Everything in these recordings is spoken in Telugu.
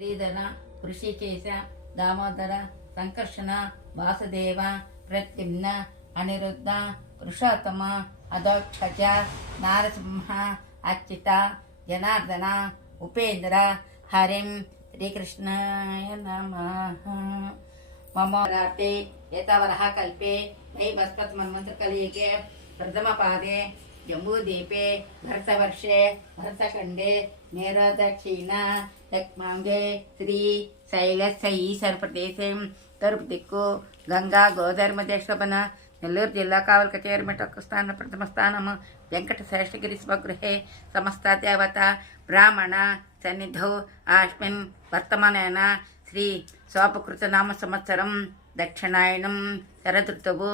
శ్రీధర ఋషికేశ దామోదర సంకర్షణ వాసుదేవ ప్రద్యుమ్న అనిరుద్ధ పురుషోత్తమ అధోక్షజ నారసింహ అచ్యుత జనార్దన ఉపేంద్ర హరిం శ్రీకృష్ణాయ నమః. మమ రాటే ఏతావరः కల్పే నైవస్పత్ మన్వంతరకలియుగే ప్రథమపాదే జంబూద్వీపే భరతవర్షే భరతఖండే మేరాదక్షిణ లక్ష్మాంగే శ్రీ శైలస్య ఈశాన్య ప్రదేశే తూర్పు దిక్కు గంగా గోదావరి మధ్య శోభన నెల్లూరు జిల్లా కావలి కచేరి మెట్ట స్థానం ప్రథమ స్థానము వెంకట శేషగిరి స్వగృహే సమస్త దేవత బ్రాహ్మణ సన్నిధౌ ఆస్మిన్ వర్తమానేన శ్రీ శోభకృత నామ సంవత్సరం దక్షిణాయనం శరదృతువు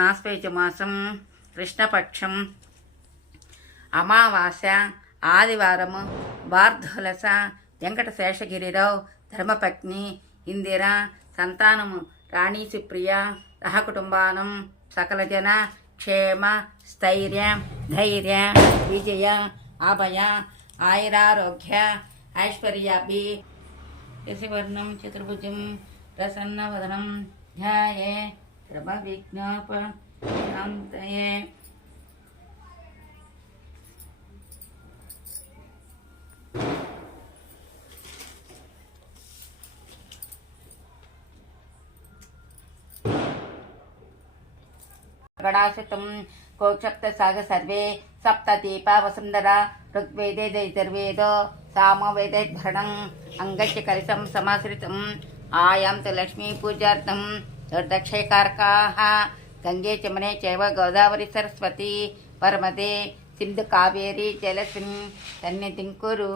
ఆశ్వేజమాసం కృష్ణపక్షం అమావాస్య ఆదివారము వార్ధులస వెంకట శేషగిరిరావు ధర్మపత్ని ఇందిర సంతానము రాణి సుప్రియ సహకుటుంబానం సకల జన క్షేమ స్థైర్య ధైర్య విజయ అభయ ఆయురారోగ్య ఐశ్వర్యాభి యశవర్ణం చతుర్భుజం ప్రసన్నవదనం ధ్యాయే సర్వ విజ్ఞాప శాంతయే. గణాశతం కోక్షప్త సాగ సర్వే సప్త దీప వసుంధర ఋగ్వేదే దైర్వేదో సామవేదైర్భరణం అంగస్య కలిసం సమాశ్రితం ఆయాం తు లక్ష్మీ పూజార్థం దుర్దక్షైకారకాః గంగే చమనే చైవ గోదావరి సరస్వతి పరమదే సింధు కావేరీ జలసిం సన్నిధిం కురు.